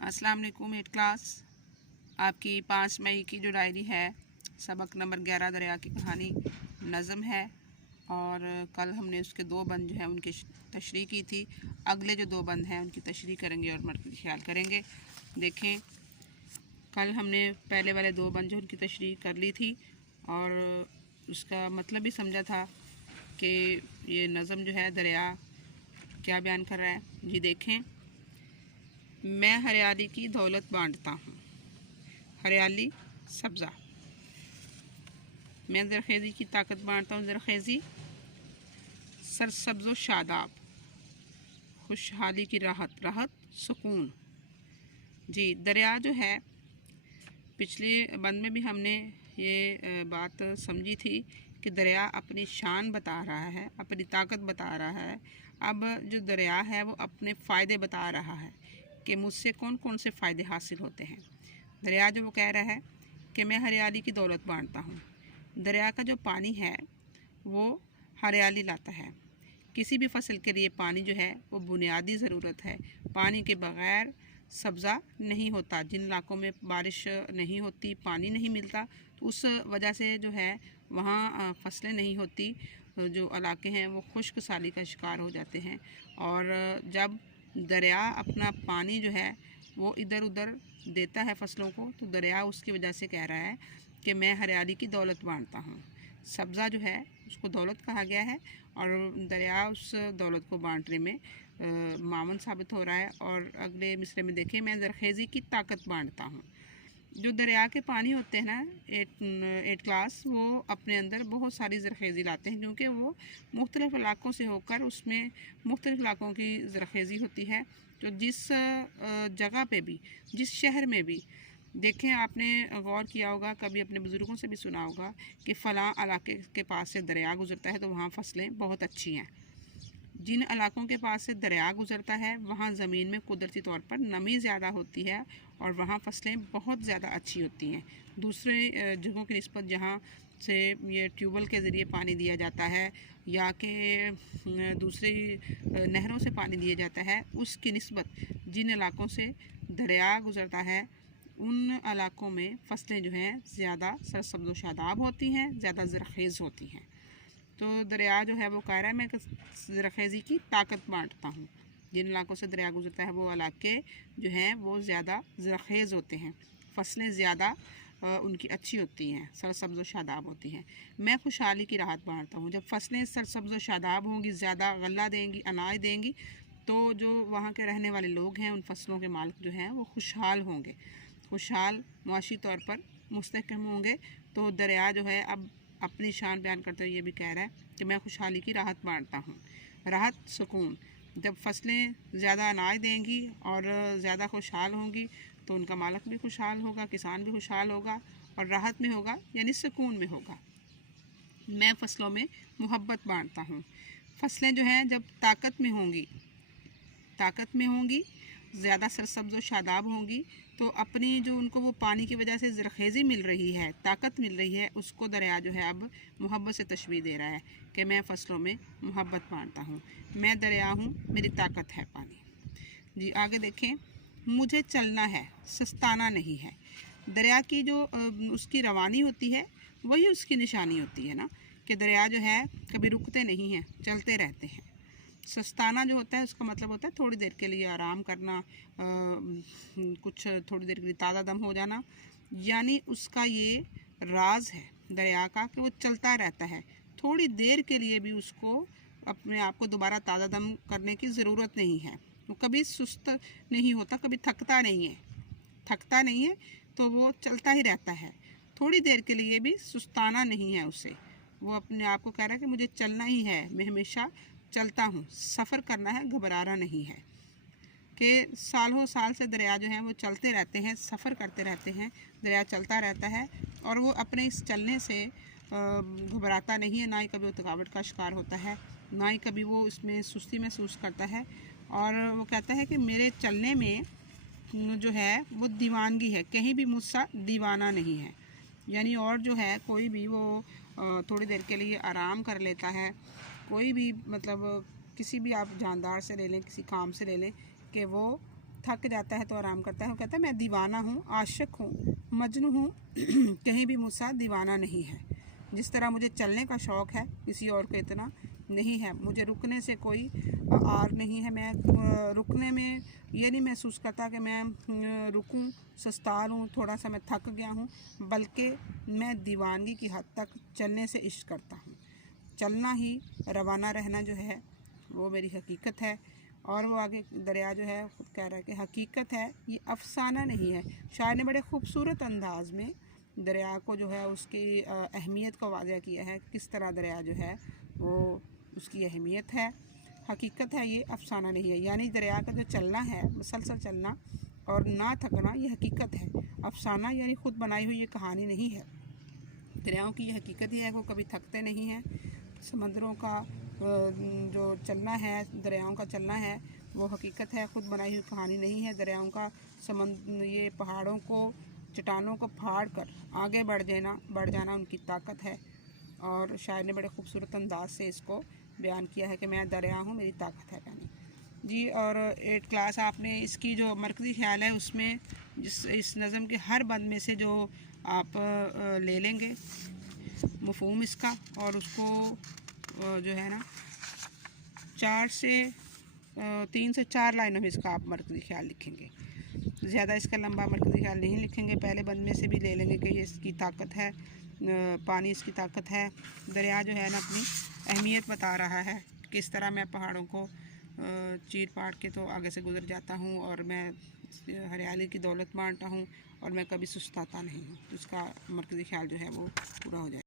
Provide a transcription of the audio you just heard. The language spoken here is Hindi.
अस्सलाम वालेकुम। 8 क्लास आपकी 5 मई की जो डायरी है, सबक नंबर 11 दरिया की कहानी नज़म है। और कल हमने उसके 2 बंद जो है उनकी तशरीह की थी। अगले जो 2 बंद हैं उनकी तशरीह करेंगे और मर्कज़ी ख्याल करेंगे। देखें, कल हमने पहले वाले 2 बंद जो उनकी तशरीह कर ली थी और उसका मतलब भी समझा था कि ये नज़म जो है दरिया क्या बयान कर रहा है। ये देखें, मैं हरियाली की दौलत बांटता हूँ। हरियाली सब्ज़ा, मैं ज़रखेज़ी की ताकत बांटता हूँ। ज़रखेज़ी सरसब्ज़ व शादाब, खुशहाली की राहत, राहत सुकून। जी, दरिया जो है, पिछले बंद में भी हमने ये बात समझी थी कि दरिया अपनी शान बता रहा है, अपनी ताकत बता रहा है। अब जो दरिया है वो अपने फ़ायदे बता रहा है कि मुझसे कौन कौन से फ़ायदे हासिल होते हैं। दरिया जो वो कह रहा है कि मैं हरियाली की दौलत बांटता हूँ। दरिया का जो पानी है वो हरियाली लाता है। किसी भी फसल के लिए पानी जो है वो बुनियादी ज़रूरत है। पानी के बग़ैर सब्ज़ा नहीं होता। जिन इलाकों में बारिश नहीं होती, पानी नहीं मिलता, तो उस वजह से जो है वहाँ फसलें नहीं होती। जो इलाके हैं वो खुश्क साली का शिकार हो जाते हैं। और जब दरिया अपना पानी जो है वो इधर उधर देता है फसलों को, तो दरिया उसकी वजह से कह रहा है कि मैं हरियाली की दौलत बांटता हूँ। सब्ज़ा जो है उसको दौलत कहा गया है और दरिया उस दौलत को बांटने में मावन साबित हो रहा है। और अगले मिसरे में देखें, मैं ज़रखेज़ी की ताकत बांटता हूँ। जो दरिया के पानी होते हैं ना, 8 क्लास, वो अपने अंदर बहुत सारी ज़रखेज़ी लाते हैं, क्योंकि वो मुख्तलिफ़ इलाकों से होकर उसमें मुख्तलिफ़ इलाकों की ज़रखेज़ी होती है। तो जिस जगह पे भी, जिस शहर में भी देखें, आपने गौर किया होगा, कभी अपने बुज़ुर्गों से भी सुना होगा कि फ़लाँ इलाके के पास से दरिया गुज़रता है तो वहाँ फ़सलें बहुत अच्छी हैं। जिन इलाकों के पास से दरिया गुज़रता है वहाँ ज़मीन में कुदरती तौर पर नमी ज़्यादा होती है और वहाँ फसलें बहुत ज़्यादा अच्छी होती हैं। दूसरे जगहों की निस्बत जहाँ से ये ट्यूबवेल के ज़रिए पानी दिया जाता है या कि दूसरी नहरों से पानी दिया जाता है, उसकी निस्बत जिन इलाकों से दरिया गुज़रता है उन इलाकों में फ़सलें जो हैं ज़्यादा सरसब्ज़ व शादाब होती हैं, ज़्यादा ज़रखेज़ होती हैं। तो दरिया जो है वो कह रहा है मैं ज़रखेज़ी की ताकत बांटता हूँ। जिन इलाकों से दरिया गुजरता है वो इलाके जो हैं वो ज़्यादा ज़रखेज़ होते हैं, फसलें ज़्यादा उनकी अच्छी होती हैं, सरसब्ज़ व शादाब होती हैं। मैं खुशहाली की राहत बांटता हूँ। जब फसलें सरसब्ज़ व शादाब होंगी, ज़्यादा गल्ला देंगी, अनाज देंगी, तो जो वहाँ के रहने वाले लोग हैं, उन फसलों के मालिक जो हैं वो खुशहाल होंगे, खुशहाल मुआशी तौर पर मुस्तहकम होंगे। तो दरिया जो है अब अपनी शान बयान करते हुए ये भी कह रहा है कि मैं खुशहाली की राहत बांटता हूँ। राहत सुकून, जब फसलें ज़्यादा अनाज देंगी और ज़्यादा खुशहाल होंगी तो उनका मालिक भी खुशहाल होगा, किसान भी खुशहाल होगा और राहत में होगा, यानी सुकून में होगा। मैं फसलों में मोहब्बत बांटता हूँ। फसलें जो हैं जब ताकत में होंगी, ज़्यादा सरसब्ज़ व शादाब होंगी, तो अपनी जो उनको वो पानी की वजह से ज़रखेज़ी मिल रही है, ताकत मिल रही है, उसको दरिया जो है अब मोहब्बत से तशबीह दे रहा है कि मैं फ़सलों में मोहब्बत बांटता हूँ। मैं दरिया हूँ, मेरी ताकत है पानी। जी, आगे देखें, मुझे चलना है, सस्ताना नहीं है। दरिया की जो उसकी रवानी होती है वही उसकी निशानी होती है ना, कि दरिया जो है कभी रुकते नहीं हैं, चलते रहते हैं। सस्ताना जो होता है उसका मतलब होता है थोड़ी देर के लिए आराम करना, कुछ थोड़ी देर के लिए ताज़ा दम हो जाना। यानी उसका ये राज है दरिया का कि वो चलता रहता है। थोड़ी देर के लिए भी उसको अपने आप को दोबारा ताज़ा दम करने की ज़रूरत नहीं है। वो कभी सुस्त नहीं होता, कभी थकता नहीं है, तो वो चलता ही रहता है। थोड़ी देर के लिए भी सुस्ताना नहीं है उसे। वो अपने आप को कह रहा है कि मुझे चलना ही है, मैं हमेशा चलता हूँ, सफ़र करना है, घबराना नहीं है। कि सालों साल से दरिया जो है वो चलते रहते हैं, सफ़र करते रहते हैं, दरिया चलता रहता है और वो अपने इस चलने से घबराता नहीं है, ना ही कभी वो थकावट का शिकार होता है, ना ही कभी वो इसमें सुस्ती महसूस करता है। और वो कहता है कि मेरे चलने में जो है वो दीवानगी है, कहीं भी मुझसा दीवाना नहीं है। यानी और जो है कोई भी वो थोड़ी देर के लिए आराम कर लेता है, कोई भी मतलब किसी भी आप जानदार से ले लें, किसी काम से ले लें, कि वो थक जाता है तो आराम करता है। वो कहता है मैं दीवाना हूँ, आशिक हूँ, मजनू हूँ, कहीं भी मुझसा दीवाना नहीं है। जिस तरह मुझे चलने का शौक़ है किसी और को इतना नहीं है, मुझे रुकने से कोई आर नहीं है। मैं रुकने में ये नहीं महसूस करता कि मैं रुकूं, सस्ता लूँ, थोड़ा सा मैं थक गया हूँ, बल्कि मैं दीवानगी की हद तक चलने से इश्क करता हूँ। चलना ही, रवाना रहना जो है वो मेरी हकीकत है। और वो आगे दरिया जो है खुद कह रहा है कि हकीकत है, ये अफसाना नहीं है। शायर ने बड़े खूबसूरत अंदाज में दरिया को जो है उसकी अहमियत को वाज़ह किया है, किस तरह दरिया जो है वो उसकी अहमियत है, हकीकत है, ये अफसाना नहीं है। यानी दरिया का जो चलना है, मुसलसल चलना और ना थकना, ये हकीकत है। अफसाना यानी ख़ुद बनाई हुई ये कहानी नहीं है। दरियाओं की ये हकीकत ही है, वो कभी थकते नहीं हैं। समंदरों का जो चलना है, दरियाओं का चलना है, वो हकीकत है, ख़ुद बनाई हुई कहानी नहीं है। दरियाओं का ये पहाड़ों को, चट्टानों को फाड़ कर आगे बढ़ जाना उनकी ताकत है। और शायर ने बड़े खूबसूरत अंदाज से इसको बयान किया है कि मैं दरिया हूँ, मेरी ताकत है पानी जी। और 8 क्लास आपने इसकी जो मरकज़ी ख्याल है उसमें इस नज़म के हर बंद में से जो आप ले लेंगे मफ़हूम इसका, और उसको जो है ना 3 से 4 लाइनों में इसका आप मरकज़ी ख्याल लिखेंगे। ज़्यादा इसका लंबा मरकज़ी ख्याल नहीं लिखेंगे, पहले बंद में से भी ले लेंगे कि ये इसकी ताकत है, पानी इसकी ताकत है। दरिया जो है ना अपनी अहमियत बता रहा है, किस तरह मैं पहाड़ों को चीर फाड़ के तो आगे से गुज़र जाता हूँ और मैं हरियाली की दौलत बांटता हूँ और मैं कभी सुस्ताता नहीं हूँ। उसका मरकज़ी ख्याल जो है वो पूरा हो जाए।